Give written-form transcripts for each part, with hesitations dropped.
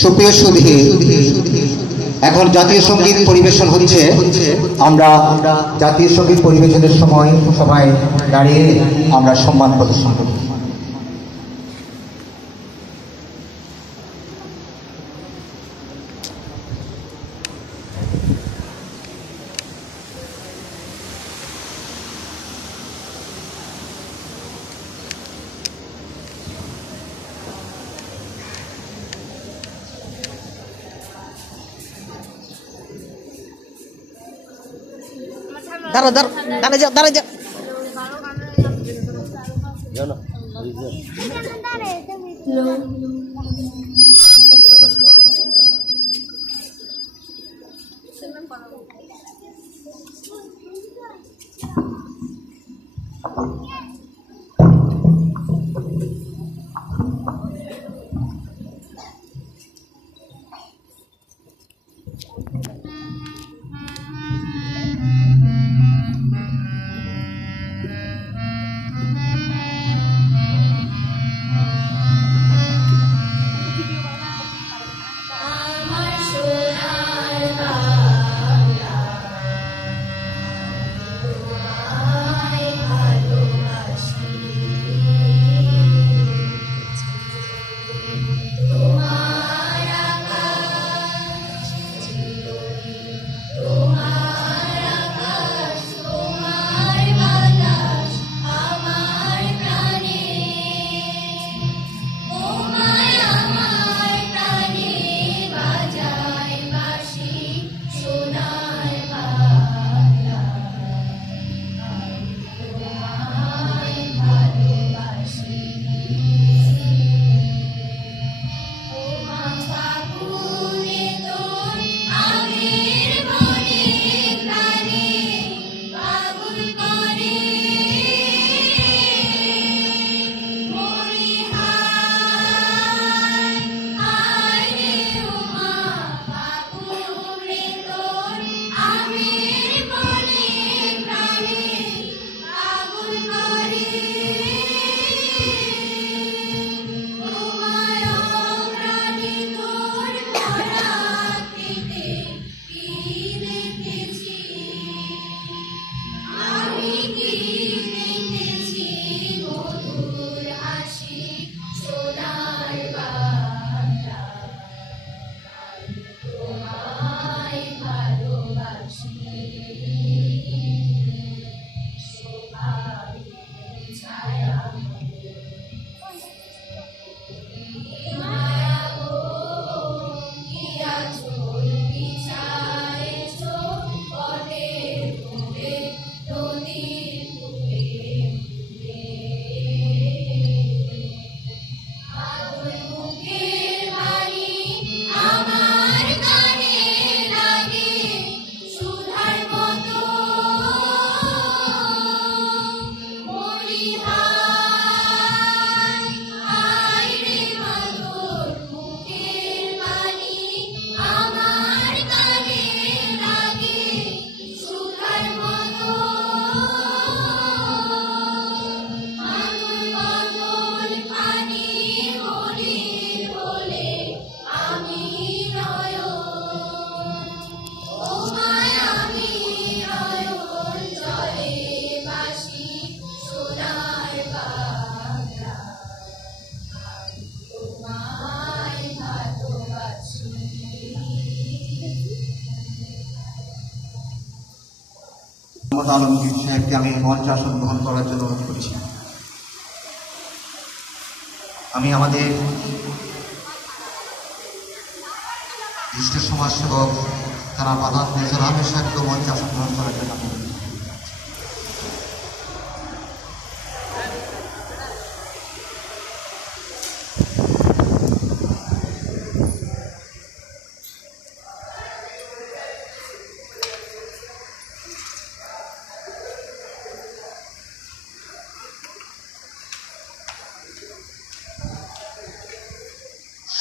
সুপ্রিয় সুধী, এখন জাতীয় সঙ্গীত পরিবেশন হচ্ছে। আমরা জাতীয় সঙ্গীত পরিবেশনের সময় সবাই দাঁড়িয়ে আমরা সম্মান প্রদর্শন করি। দাঁড়া দাঁড়া দাঁড়া যাও দাঁড়া যাও। আলমগীর সাহেবকে আমি মঞ্চ আসন গ্রহণ করার জন্য অনুরোধ করছি। আমি আমাদের জ্যেষ্ঠ সমাজসেবক তারা প্রধান মেজর আহমেদ সাহেবকে মঞ্চ আসন গ্রহণ করার জন্য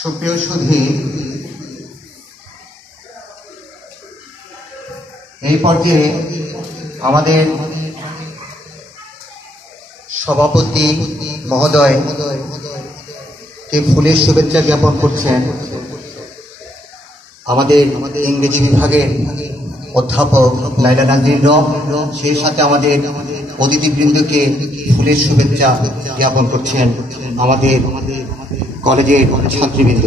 সুপ্রিয় সুধী, এই পর্যায়ে আমাদের সভাপতি মহোদয় কে ফুলের শুভেচ্ছা জ্ঞাপন করছেন আমাদের ইংরেজি বিভাগের অধ্যাপক লাইলা নাজরীন রম, সেই সাথে আমাদের অতিথিবৃন্দকে ফুলের শুভেচ্ছা জ্ঞাপন করছেন আমাদের কলেজের ছাত্রীবৃন্দ।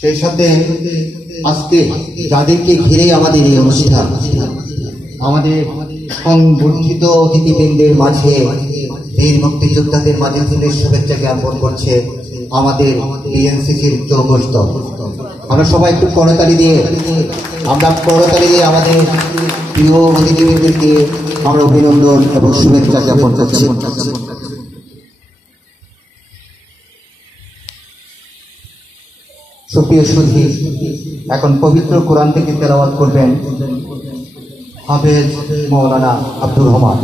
সেই সাথে আজকে যাদেরকে ঘিরে আমাদের এই অনুষ্ঠান, আমাদের সংবর্ধিত অতিথিবৃন্দের মাঝে বীর মুক্তিযোদ্ধাদের মাঝে ফুলের শুভেচ্ছা জ্ঞাপন করছে আমাদের বিএনসিসির চৌকস দল। আমরা সবাই একটু করতালি দিয়ে আমাদের প্রিয় অতিথিবৃন্দকে আমরা অভিনন্দন এবং শুভেচ্ছা জ্ঞাপন করছি। সুপ্রিয় সুধী, এখন পবিত্র কোরআন থেকে তেলাওয়াত করবেন হাফেজ মৌলানা আব্দুর রহমান।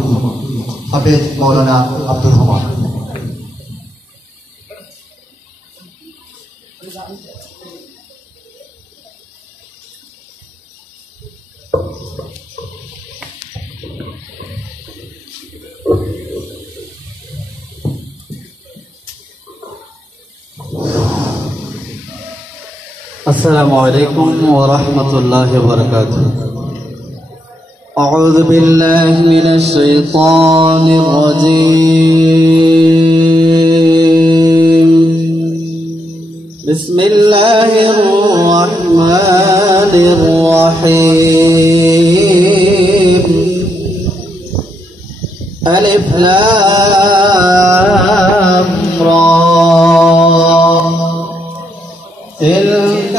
السلام عليكم ورحمة الله وبركاته. أعوذ بالله من الشيطان الرجيم. بسم الله الرحمن الرحيم. ألف لام را. تلك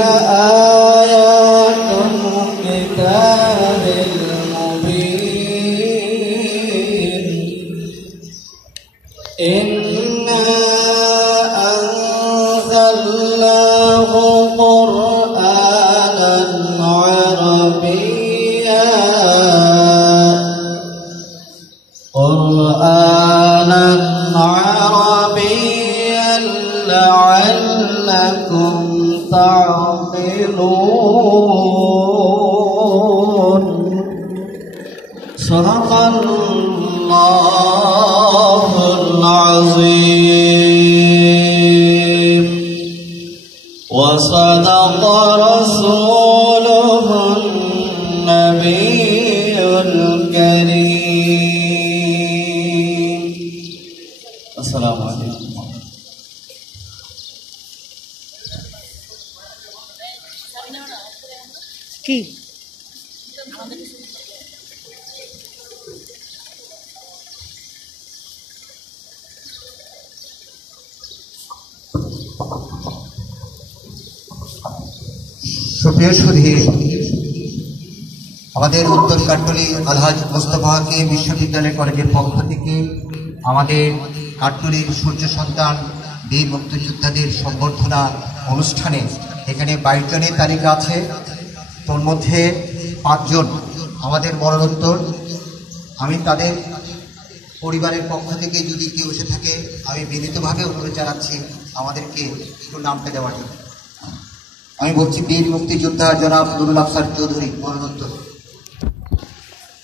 آيات الكتاب المبين. إنا أنزلناه قرآنا عربيا لعلكم تعقلون. صدق الله العظيم وصدق رسوله النبي الكريم. السلام عليكم. কি সুপ্রিয় সুধী, আমাদের উত্তর কাট্টলী আলহাজ মোস্তফাকে বিশ্ববিদ্যালয় কলেজের পক্ষ থেকে আমাদের কাট্টলীর সূর্য সন্তান বীর মুক্তিযোদ্ধাদের সম্বর্ধনা অনুষ্ঠানে এখানে 22 জনের তালিকা আছে। তোর মধ্যে 5 জন আমাদের মরণোত্তর। আমি তাদের পরিবারের পক্ষ থেকে যদি কেউ এসে থাকে, আমি বিনীতভাবে অনুরোধ জানাচ্ছি আমাদেরকে একটু নামটা দেওয়ার জন্য। আমি বলছি বীর মুক্তিযোদ্ধা জনাব নুরুল আফসার চৌধুরী মরণোত্তর,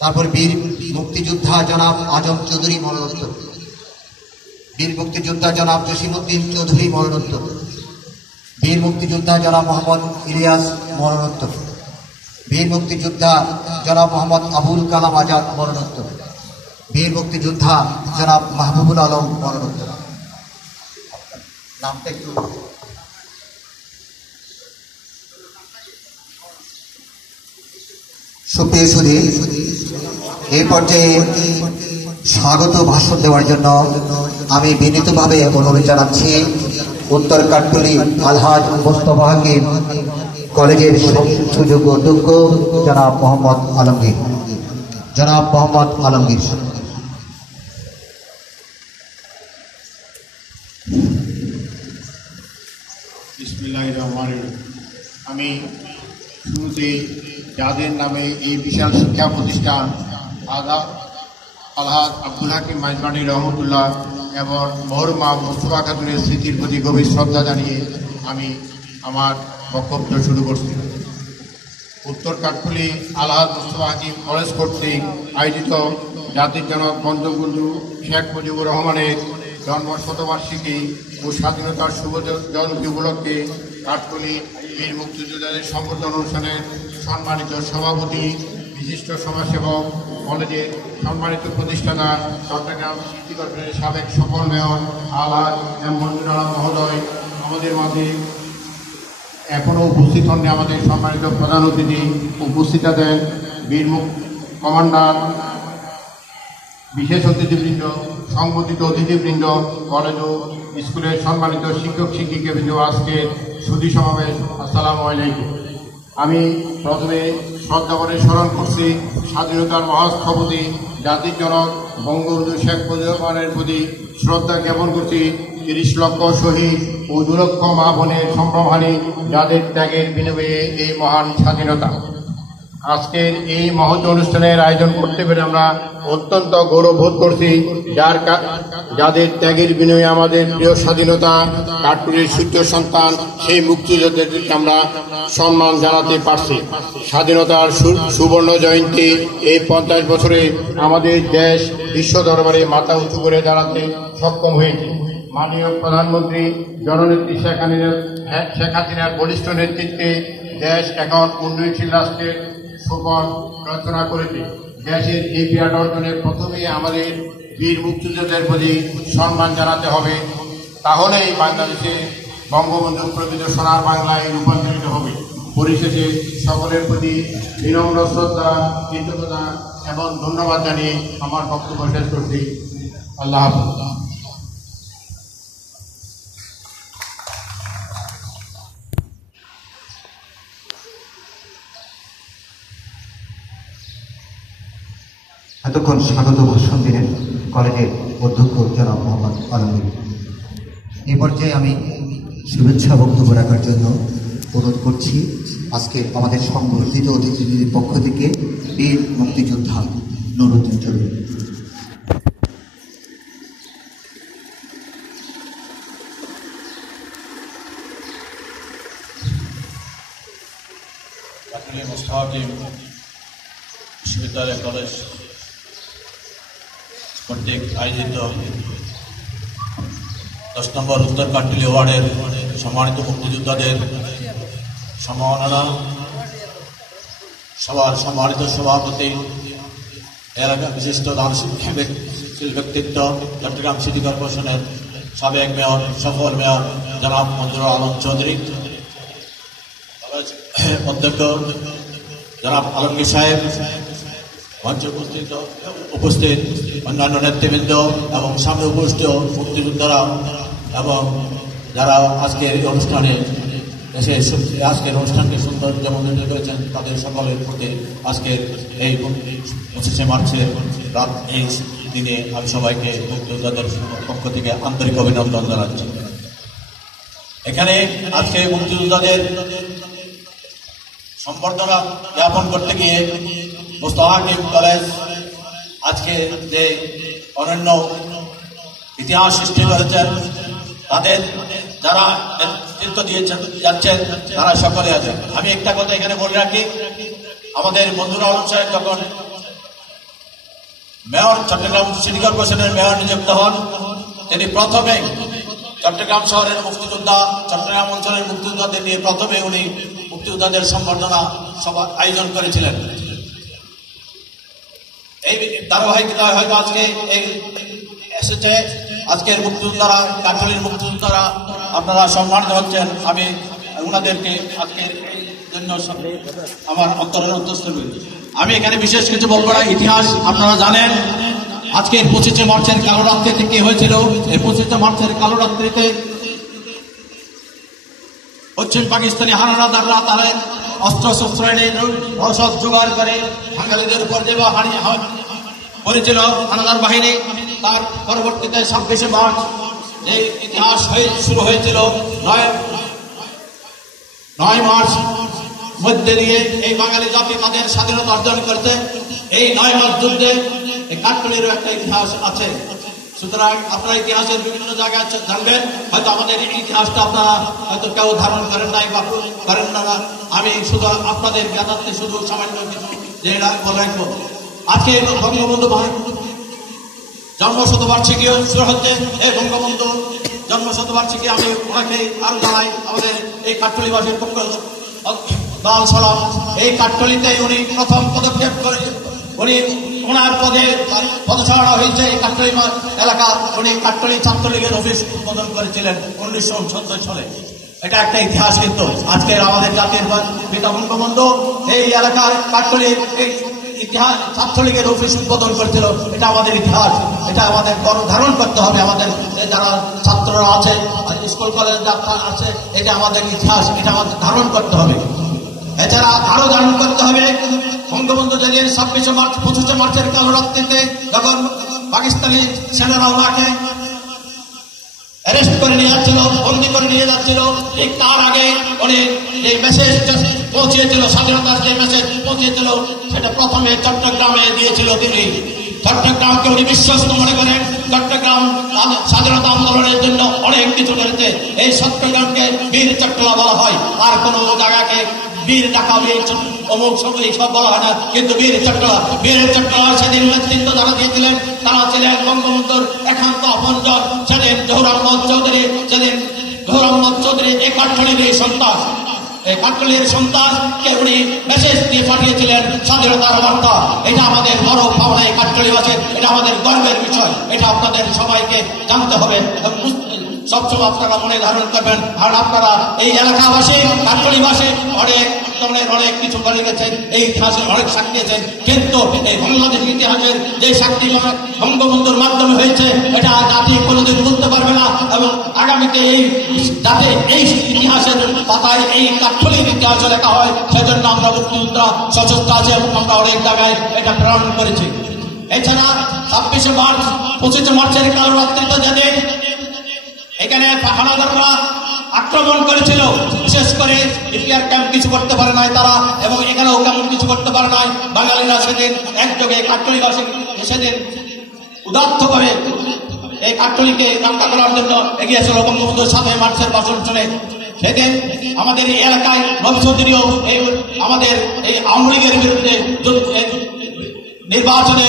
তারপর বীর মুক্তিযোদ্ধা জনাব আজম চৌধুরী মরণোত্তর, বীর মুক্তিযোদ্ধা জনাব জসিমউদ্দিন চৌধুরী মরণোত্তর, বীর মুক্তিযোদ্ধা জনাব মোহাম্মদ ইলিয়াস মরণোত্তর, বীর মুক্তিযোদ্ধা জনাব মোহাম্মদ আবুল কালাম আজাদ মরণোত্তর, বীর মুক্তিযোদ্ধা জনাব মাহবুবুল আলম মরণোত্তর। নামটা একটু সুপ্রিয় সুধী, এই পর্যায়ে স্বাগত ভাষণ দেওয়ার জন্য আমি বিনীতভাবে অনুরোধ জানাচ্ছি উত্তর কাঠপুলি আলহাজ মোস্তফা হাকিম কলেজের সুযোগ্য অধ্যক্ষ জনাব মোহাম্মদ আলমগীর। বিসমিল্লাহির রহমানির রহিম। আমি শুরুতে যাদের নামে এই বিশাল শিক্ষা প্রতিষ্ঠান আলহাজ আব্দুল হাকিম মাইজবানী রহমতুল্লাহ এবং মরহুমা মোস্তফা খাতুনের স্মৃতির প্রতি গভীর শ্রদ্ধা জানিয়ে আমি আমার বক্তব্য শুরু করছি। উত্তর কাঠপুলি আলহাজ মোস্তফা হাকিম কলেজ কর্তৃক আয়োজিত জাতির জনক বঙ্গবন্ধু শেখ মুজিবুর রহমানের জন্ম শতবার্ষিকী ও স্বাধীনতার শুভ জয়ন্তী উপলক্ষে কাঠপুলি বীর মুক্তিযোদ্ধাদের সম্বর্ধনা অনুষ্ঠানের সম্মানিত সভাপতি, বিশিষ্ট সমাজসেবক, কলেজের সম্মানিত প্রতিষ্ঠাতা চট্টগ্রাম সিটি কর্পোরেশনের সাবেক সফল মেয়র আলহাজ এম মঞ্জুর আলম মহোদয় আমাদের মাঝে এখনও উপস্থিত হননি। আমাদের সম্মানিত প্রধান অতিথি উপস্থিত আছেন বীর কমান্ডার, বিশেষ অতিথিবৃন্দ, সংগঠিত অতিথিবৃন্দ, কলেজ ও স্কুলের সম্মানিত শিক্ষক শিক্ষিকাবৃন্দ, আজকের সুধী সমাবেশ, আসসালামু আলাইকুম। আমি প্রথমে শ্রদ্ধাভরে স্মরণ করছি স্বাধীনতার মহাস্থপতি জাতির জনক বঙ্গবন্ধু শেখ মুজিবুর রহমানের প্রতি শ্রদ্ধা জ্ঞাপন করছি। ৩০ লক্ষ শহীদ ও ২ লক্ষ মা বোনের সম্ভ্রমহানি, যাদের ত্যাগের বিনিময়ে এই মহান স্বাধীনতা। আজকের এই মহৎ অনুষ্ঠানের আয়োজন করতে পেরে আমরা অত্যন্ত গৌরব বোধ করছি। যাদের ত্যাগের বিনিময়ে আমাদের প্রিয় স্বাধীনতা কাঠপুলির সূর্য সন্তান সেই মুক্তিযোদ্ধাদেরকে আমরা সম্মান জানাতে পারছি। স্বাধীনতার সুবর্ণ জয়ন্তী এই ৫০ বছরে আমাদের দেশ বিশ্ব দরবারে মাথা উঁচু করে দাঁড়াতে সক্ষম হয়েছে। মাননীয় প্রধানমন্ত্রী জননেত্রী শেখ হাসিনার বলিষ্ঠ নেতৃত্বে দেশ এখন উন্নয়নশীল রাষ্ট্রের সুফল রচনা করেছে। দেশের এই বিরাট অর্জনের প্রথমে আমাদের বীর মুক্তিযোদ্ধাদের প্রতি সম্মান জানাতে হবে, তাহলেই বাংলাদেশে বঙ্গবন্ধুর প্রকৃত সোনার বাংলায় রূপান্তরিত হবে। পরিশেষে সকলের প্রতি বিনম্র শ্রদ্ধা, কৃতজ্ঞতা এবং ধন্যবাদ জানিয়ে আমার বক্তব্য শেষ করছি। আল্লাহ হাফেজ। এতক্ষণ স্বাগত ভাষণ দিলেন কলেজের অধ্যক্ষ জনাব মোহাম্মদ আলমগীর। এই পর্যায়ে আমি শুভেচ্ছা বক্তব্য রাখার জন্য অনুরোধ করছি আজকে আমাদের সংবর্ধিত অতিথিদের পক্ষ থেকে বীর মুক্তিযোদ্ধা নুরুদ্দিন চৌধুরী। মোস্তফা হাকিম বিশ্ববিদ্যালয় কলেজ কর্তৃক আয়োজিত 10 নম্বর উত্তর কাঠপুলি ওয়ার্ডের সম্মানিত মুক্তিযোদ্ধাদের সম্মাননা সভার সম্মানিত সভাপতি, এলাকা বিশিষ্ট দানশীল ব্যক্তিত্ব, চট্টগ্রাম সিটি কর্পোরেশনের সাবেক মেয়র, সফল মেয়র জনাব মঞ্জুর আলম চৌধুরী, অধ্যক্ষ জনাব আলমগীর সাহেব, মঞ্চে উপস্থিত অন্যান্য নেতৃবৃন্দ এবং সামনে উপস্থিত মুক্তিযোদ্ধারা এবং যারা আজকের এই অনুষ্ঠানে এসে আজকের অনুষ্ঠানকে সুন্দর যেমন করেছেন, তাদের সকলের প্রতি আজকের এই 25শে মার্চের রাত এই দিনে আমি সবাইকে মুক্তিযোদ্ধাদের পক্ষ থেকে আন্তরিক অভিনন্দন জানাচ্ছি। এখানে আজকে মুক্তিযোদ্ধাদের সম্বর্ধনা জ্ঞাপন করতে গিয়ে মোস্তফা হাকিম কলেজ আজকে যে অনন্য ইতিহাস সৃষ্টি করেছেন, তাদের যারা নেতৃত্ব দিয়েছেন যাচ্ছেন তারা সকলে আছেন। আমি একটা কথা এখানে বলে রাখি, আমাদের মঞ্জুর আলম সাহেব যখন মেয়র, চট্টগ্রাম সিটি কর্পোরেশনের মেয়র নিযুক্ত হন, তিনি প্রথমে চট্টগ্রাম শহরের মুক্তিযোদ্ধা, চট্টগ্রাম অঞ্চলের মুক্তিযোদ্ধাদের নিয়ে প্রথমে উনি মুক্তিযোদ্ধাদের সম্বর্ধনা সভা আয়োজন করেছিলেন। এই ধারাবাহিকতায় হয়তো আজকে এই এসেছে, আজকের মুক্তিযোদ্ধারা, কাঠপুলির মুক্তিযোদ্ধারা আপনারা সম্মানিত হচ্ছেন। আমি ওনাদেরকে আজকের জন্য আমার অন্তরের অন্তঃস্থ আমি এখানে বিশেষ কিছু বলবো না, ইতিহাস আপনারা জানেন। আজকের 25শে মার্চের কালো রাত্রিতে কি হয়েছিল? এই 25শে মার্চের কালো রাত্রিতে পশ্চিম পাকিস্তানি হানাদাররা তাদের অস্ত্র এনে রসদ জোগাড় করে বাঙালিদের উপর যে করেছিল হানাদার বাহিনী। তার পরবর্তীতে 26শে মার্চ এই ইতিহাস শুরু হয়েছিল 9 মার্চ মধ্যে দিয়ে এই বাঙালি জাতি তাদের স্বাধীনতা অর্জন করেছে। এই 9 মার্চ যুদ্ধে এই কাঠগড়ালিরও একটা ইতিহাস আছে। সুতরাং আপনারা ইতিহাসের বিভিন্ন জায়গায় জানবেন, হয়তো আমাদের ইতিহাসটা আপনারা হয়তো কেউ ধারণ করেন নাই বা করেন না। আমি শুধু আপনাদের জ্ঞাতার্থে শুধু সামান্য কিছু যেটা বলে রাখবো। আজকে বঙ্গবন্ধু জন্মশতবার্ষিকী শুরু হচ্ছে। এই বঙ্গবন্ধু জন্মশতবার্ষিকী আমি ওনাকে আরো জানাই আমাদের এই কাঠগড়ালিবাসীর পক্ষ দল সরব। এই কাঠগড়ালিতে উনি প্রথম পদক্ষেপ করে উনি ওনার পদচারণা হয়েছে এই কাঠগড়ালি এলাকা। উনি কাঠগড়ালি ছাত্রলীগের অফিস উদ্বোধন করেছিলেন 1969 সালে। এটা একটা ইতিহাস। কিন্তু আজকের আমাদের জাতির পিতা বঙ্গবন্ধু এই এলাকার কাঠগড়ালির ইতিহাস ছাত্রলীগের অফিস উদ্বোধন করেছিল। এটা আমাদের ইতিহাস, এটা আমাদের ধারণ করতে হবে। আমাদের যারা ছাত্ররা আছে, স্কুল কলেজ আছে, এটা আমাদের ইতিহাস, এটা আমাদের ধারণ করতে হবে। এছাড়া আরো ধারণ করতে হবে বঙ্গবন্ধু যেদিন 25শে মার্চের কালো রাত্রিতে যখন পাকিস্তানি সেনারা ওনাকে অ্যারেস্ট করে নিয়ে যাচ্ছিল, বন্দি করে নিয়ে যাচ্ছিল, ঠিক তার আগে উনি যে মেসেজ পৌঁছিয়েছিল, স্বাধীনতার যে মেসেজ পৌঁছিয়েছিল, সেটা প্রথমে চট্টগ্রামে দিয়েছিল তিনি। চট্টগ্রামকে উনি বিশ্বস্ত মনে করেন। চট্টগ্রাম স্বাধীনতা আন্দোলনের জন্য অনেক কিছু করেছে। এই চট্টগ্রামকে বীর চট্টলা বলা হয়, আর কোন জায়গাকে বীর ঢাকা অমুক সময় এইসব বলা হয় না। কিন্তু বীর চট্টলা সেদিন নেতৃত্ব যারা দিয়েছিলেন তারা ছিলেন বঙ্গবন্ধুর একান্ত আপনজন। সেদিন জহুর আহমদ চৌধুরী এই কাঠগড়ালির সন্তান, এই কাঠগড়ালির সন্তানকে উনি মেসেজ দিয়ে পাঠিয়েছিলেন স্বাধীনতার বার্তা। এটা আমাদের বড় পাওনা এই কাঠগড়ালিবাসীর, এটা আমাদের গর্বের বিষয়। এটা আপনাদের সবাইকে জানতে হবে, সবসময় আপনারা মনে ধারণ করবেন। আর আপনারা এই এলাকাবাসী কাঠগড়ালিবাসী অনেক কিছু করে গেছেন, এই ইতিহাসের অনেক সাক্ষী দিয়েছেন। কিন্তু এই বাংলাদেশ ইতিহাসের যে সাক্ষী বঙ্গবন্ধুর মাধ্যমে হয়েছে, এটা জাতি কোনোদিন বলতে পারবে না। এবং আগামীতে এই যাতে এই ইতিহাসের পাতায় এই কাঠগড়ালির ইতিহাস লেখা হয়, সেজন্য আমরা মুক্তিযোদ্ধা সশস্ত্র আছে এবং আমরা অনেক জায়গায় এটা প্রেরণ করেছি। এছাড়া 26শে মার্চ 25শে মার্চের কালো রাত্রিতে যেদিন এখানে হানাদাররা আক্রমণ করেছিল, বিশেষ করে ইপিআর ক্যাম্প কিছু করতে পারে নাই তারা, এবং এখানেও কেমন কিছু করতে পারে নাই। বাঙালিরা সেদিন একযোগে কাঠগড়ালিবাসী সেদিন উদাত্ত করে এই কাঠগড়ালিকে রক্ষা করার জন্য এগিয়েছিল। বঙ্গবন্ধু 7 মার্চের ভাষণ শুনে সেদিন আমাদের এই এলাকায় রবি চৌধুরীও আমাদের এই আওয়ামী লীগের বিরুদ্ধে নির্বাচনে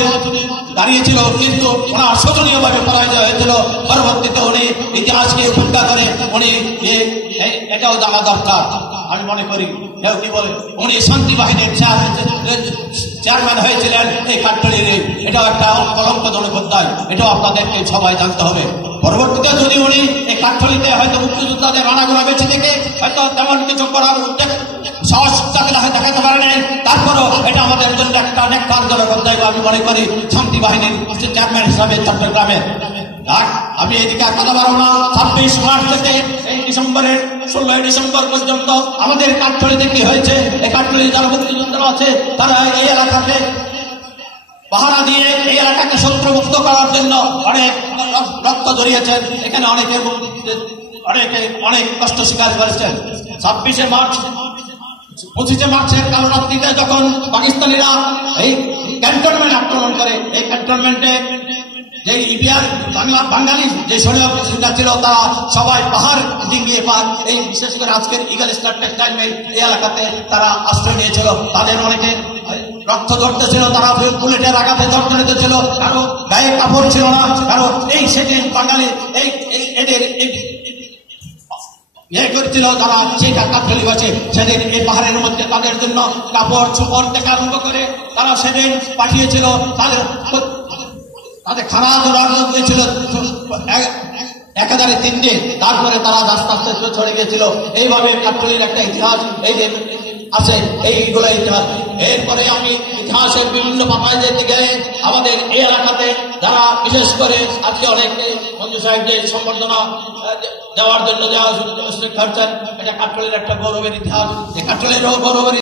দাঁড়িয়েছিল, কিন্তু ওনার শোচনীয়ভাবে পরাজয় হয়েছিল। পরবর্তীতে উনি ইতিহাসকে উপেক্ষা করে উনি এটাও জানা দরকার। আমি মনে করি কেউ কি বলে উনি শান্তি বাহিনীর চেয়ারম্যান হয়েছিলেন এই কাঠগড়ালির। এটাও একটা কলঙ্কজনক অধ্যায়, এটাও আপনাদেরকে সবাই জানতে হবে। পরবর্তীতে যদি উনি এই কাঠগড়ালিতে হয়তো মুক্তিযোদ্ধাদের রানাগোনা বেঁচে থেকে হয়তো তেমন কিছু করার সাহস দেখাতে পারেন, তারপরও এটা আমাদের জন্য একটা নেককারজনক অধ্যায় আমি মনে করি শান্তি বাহিনীর চেয়ারম্যান হিসাবে চট্টগ্রামের। আমি এদিকে কথা বলবো না। 26 মার্চ থেকে এই ডিসেম্বরের 16 ডিসেম্বর পর্যন্ত আমাদের কাঠগড়ালিতে কি হয়েছে, এই কাঠগড়ালি যারা মুক্তিযোদ্ধারা আছে তারা এই এলাকাতে পাহারা দিয়ে এই এলাকাকে শত্রুমুক্ত করার জন্য অনেক রক্ত ঝরিয়েছেন। এখানে অনেকে অনেক কষ্ট স্বীকার করেছেন। 26শে মার্চ 25শে মার্চের কালো রাত্রিতে যখন পাকিস্তানিরা এই ক্যান্টনমেন্ট আক্রমণ করে, এই ক্যান্টনমেন্টে যে ইপিআর বাঙালি যে সৈন্যরা ছিল তারা সবাই পাহাড় ডিঙ্গিয়ে এই বিশেষ করে আজকের ইগল স্টার টেক্সটাইল মিল এই এলাকাতে তারা আশ্রয় নিয়েছিল। তাদের অনেকে রক্ত ঝরতেছিল, তারা বুলেটের আঘাতে জর্জরিত নিতেছিল, কারো গায়ে কাপড় ছিল না, কারো এই সেদিন বাঙালি এদের করেছিল যারা সেই কাঠগড়ালিবাসী সেদিন এই পাহাড়ের মধ্যে তাদের জন্য কাপড় চোপড় থেকে আরম্ভ করে তারা সেদিন পাঠিয়েছিল। তাদের খানা ধরা দিয়েছিল 1003 দিন, তারপরে তারা আস্তে আস্তে ছড়ে গিয়েছিল। এইভাবে কাঠগড়ালির একটা ইতিহাস। এই যে আছে, এইগুলো ইতিহাস। এরপরে আমি ইতিহাসের বিভিন্ন পাতায় যেতে গেলে আমাদের এই এলাকাতে যারা বিশেষ করে আজকে অনেকে মঞ্জু সাহেবকে সম্বর্ধনা দেওয়ার জন্য যাওয়া খরচা, এটা কাটলের একটা গৌরবের ইতিহাস। কাটলেরও গৌরবের